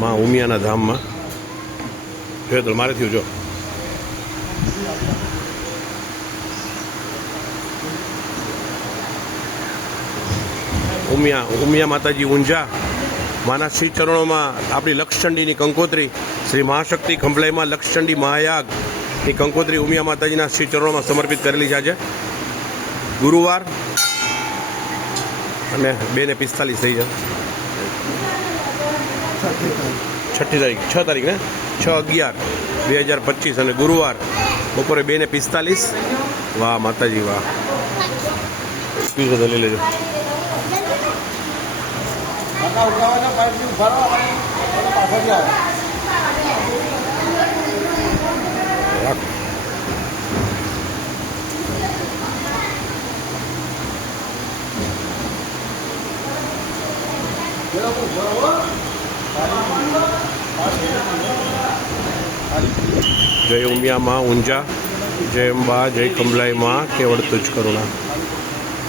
માં ઉમિયાના ધામમાં જો તો મારેથી જો ઉમિયા માતાજી ઊંઝા માના શ્રી ચરણોમાં આપણી લક્ષચંડીની કંકોત્રી શ્રી મહાશક્તિ ખંભલાઈમાં લક્ષચંડી મહાયાગની કંકોત્રી ઉમિયા માતાજીના શ્રી ચરણોમાં સમર્પિત કરેલી છે આજે ગુરુવાર અને 2:45 થઈ છે 6 તારીખ ને 6/11/2025 અને ગુરુવાર બપોરે 2:45 વાહ માતાજી વાહ લઈ લેજો જય ઉમિયા માં ઊંઝા જય અંબા જય કમલાઈ માં કેવળ તુજ કરુણા।